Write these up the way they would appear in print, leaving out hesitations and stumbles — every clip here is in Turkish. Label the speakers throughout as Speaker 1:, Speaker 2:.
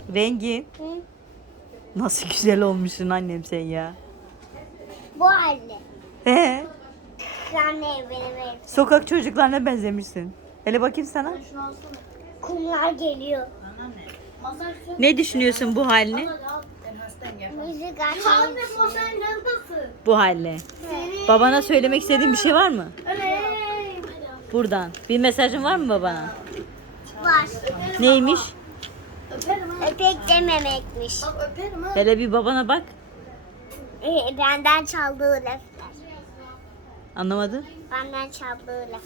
Speaker 1: Rengi
Speaker 2: Hı?
Speaker 1: nasıl güzel olmuşsun annem sen ya.
Speaker 2: Bu halde.
Speaker 1: He.
Speaker 2: Anne benim ev.
Speaker 1: Sokak çocuklarına benzemişsin. Hele bakayım sana.
Speaker 2: Kumlar geliyor.
Speaker 1: Ne düşünüyorsun bu haline?
Speaker 2: Müzik açmak.
Speaker 1: Bu haline. Babana söylemek istediğin bir şey var mı? Buradan. Bir mesajın var mı babana?
Speaker 2: Var.
Speaker 1: Neymiş?
Speaker 2: Öpek dememekmiş.
Speaker 1: Hele bir babana bak.
Speaker 2: Benden çaldığı laflar.
Speaker 1: Anlamadın?
Speaker 2: Benden çaldığı laf.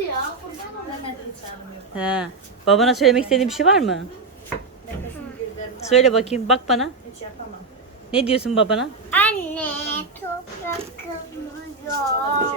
Speaker 1: He. Babana söylemek istediğin bir şey var mı? Söyle bakayım. Bak bana. Ne diyorsun babana?
Speaker 2: Anne toprak kırmıyor.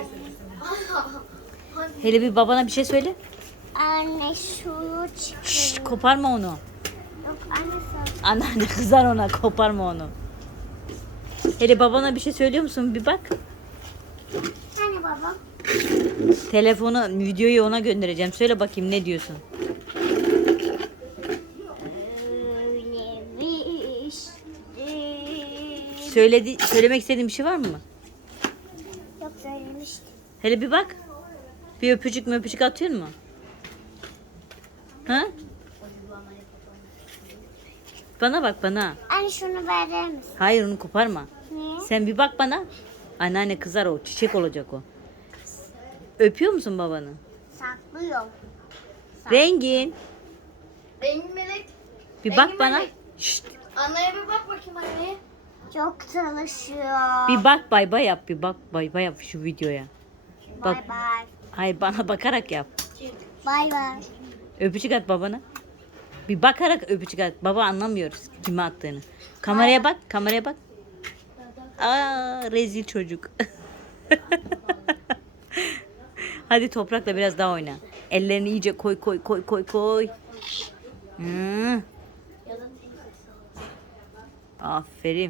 Speaker 1: Hele bir babana bir şey söyle.
Speaker 2: Anne su çıkıyor.
Speaker 1: Şşş, koparma onu.
Speaker 2: Yok anne sen.
Speaker 1: Anneanne kızar ona. Koparma onu. Hele babana bir şey söylüyor musun? Bir bak.
Speaker 2: Hani babam?
Speaker 1: Telefonu, videoyu ona göndereceğim. Söyle bakayım ne diyorsun?
Speaker 2: Öylemiş.
Speaker 1: Söylemek istediğin bir şey var mı?
Speaker 2: Yok söylemiştim.
Speaker 1: Hele bir bak. Bir öpücük atıyor mu? Ha? Bana bak bana.
Speaker 2: Anne şunu verir misin?
Speaker 1: Hayır onu koparma.
Speaker 2: Niye?
Speaker 1: Sen bir bak bana. Anneanne kızar o. Çiçek olacak o. Öpüyor musun babanı?
Speaker 2: Saklıyorum.
Speaker 1: Rengin.
Speaker 3: Engin Melek.
Speaker 1: Bir bak bana. Şşt.
Speaker 3: Anneye bir bak bakayım anneye.
Speaker 2: Çok çalışıyor.
Speaker 1: Bir bak bay bay yap. Bir bak bay bay yap şu videoya.
Speaker 2: Bay
Speaker 1: Bak.
Speaker 2: bay.
Speaker 1: Hayır bana bakarak yap.
Speaker 2: Bay bay.
Speaker 1: Öpücük at babana. Bir bakarak öpücük at. Baba anlamıyoruz kime attığını. Kameraya bak. Kameraya bak. Aa rezil çocuk. Hadi toprakla biraz daha oyna. Ellerini iyice koy. Hı. Aferin.